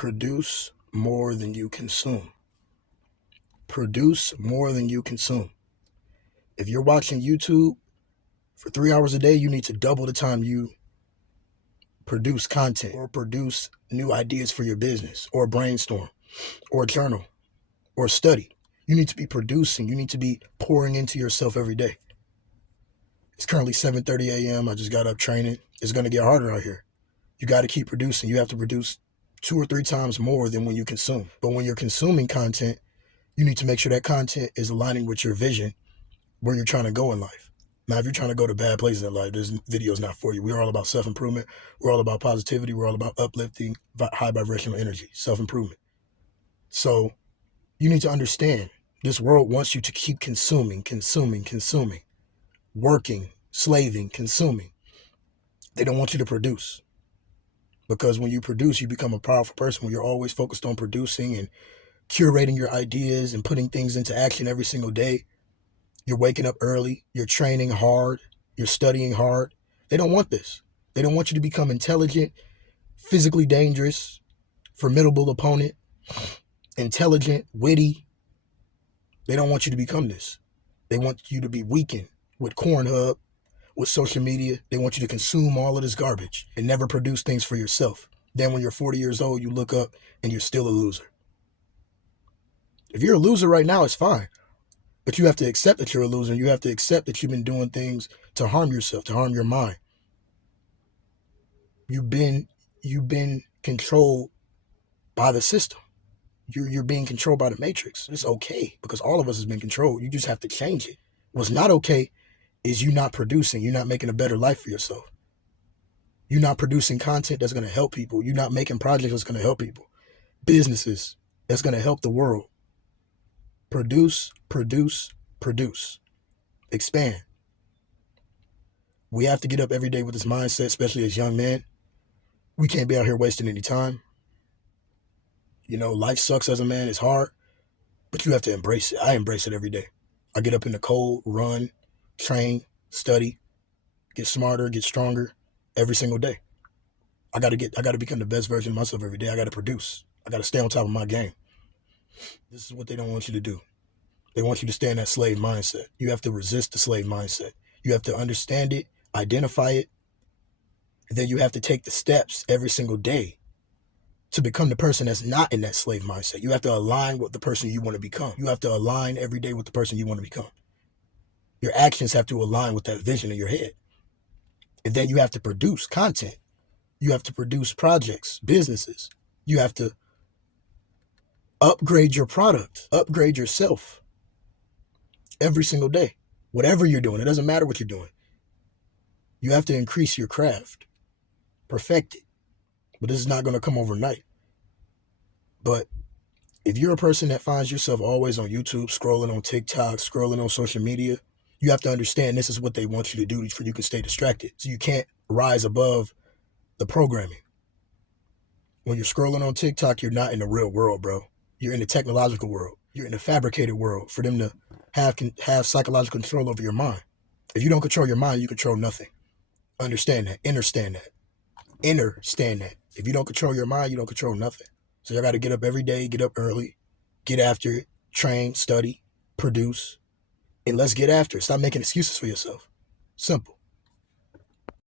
Produce more than you consume. Produce more than you consume. If you're watching YouTube for 3 hours a day, you need to double the time you produce content or produce new ideas for your business or brainstorm or journal or study. You need to be producing. You need to be pouring into yourself every day. It's currently 7:30 a.m. I just got up training. It's going to get harder out here. You got to keep producing. You have to produce 2 or 3 times more than when you consume. But when you're consuming content, you need to make sure that content is aligning with your vision, where you're trying to go in life. Now, if you're trying to go to bad places in life, this video is not for you. We're all about self-improvement. We're all about positivity. We're all about uplifting high vibrational energy, self-improvement. So you need to understand this world wants you to keep consuming, working, slaving, consuming. They don't want you to produce. Because when you produce, you become a powerful person. When you're always focused on producing and curating your ideas and putting things into action every single day, you're waking up early, you're training hard, you're studying hard. They don't want this. They don't want you to become intelligent, physically dangerous, formidable opponent, intelligent, witty. They don't want you to become this. They want you to be weakened with Pornhub, with social media. They want you to consume all of this garbage and never produce things for yourself. Then when you're 40 years old, you look up and you're still a loser. If you're a loser right now, it's fine. But you have to accept that you're a loser. You have to accept that you've been doing things to harm yourself, to harm your mind. You've been controlled by the system. You're being controlled by the matrix. It's okay because all of us has been controlled. You just have to change it. What's not okay is you not producing. You're not making a better life for yourself. You're not producing content that's going to help people. You're not making projects that's going to help people. Businesses that's going to help the world. Produce, produce, produce. Expand. We have to get up every day with this mindset, especially as young men. We can't be out here wasting any time. You know, life sucks as a man. It's hard, but you have to embrace it. I embrace it every day. I get up in the cold, run, train, study, get smarter, get stronger every single day. I got to become the best version of myself every day. I got to produce. I got to stay on top of my game. This is what they don't want you to do. They want you to stay in that slave mindset. You have to resist the slave mindset. You have to understand it, identify it, and then you have to take the steps every single day to become the person that's not in that slave mindset. You have to align with the person you want to become. You have to align every day with the person you want to become. Your actions have to align with that vision in your head. And then you have to produce content. You have to produce projects, businesses. You have to upgrade your product, upgrade yourself every single day. Whatever you're doing, it doesn't matter what you're doing. You have to increase your craft, perfect it. But this is not going to come overnight. But if you're a person that finds yourself always on YouTube, scrolling on TikTok, scrolling on social media, you have to understand this is what they want you to do for you can stay distracted. So you can't rise above the programming. When you're scrolling on TikTok, you're not in the real world, bro. You're in the technological world. You're in the fabricated world for them to have psychological control over your mind. If you don't control your mind, you control nothing. Understand that. Understand that. Understand that. If you don't control your mind, you don't control nothing. So you got to get up every day, get up early, get after it, train, study, produce, and let's get after it. Stop making excuses for yourself. Simple.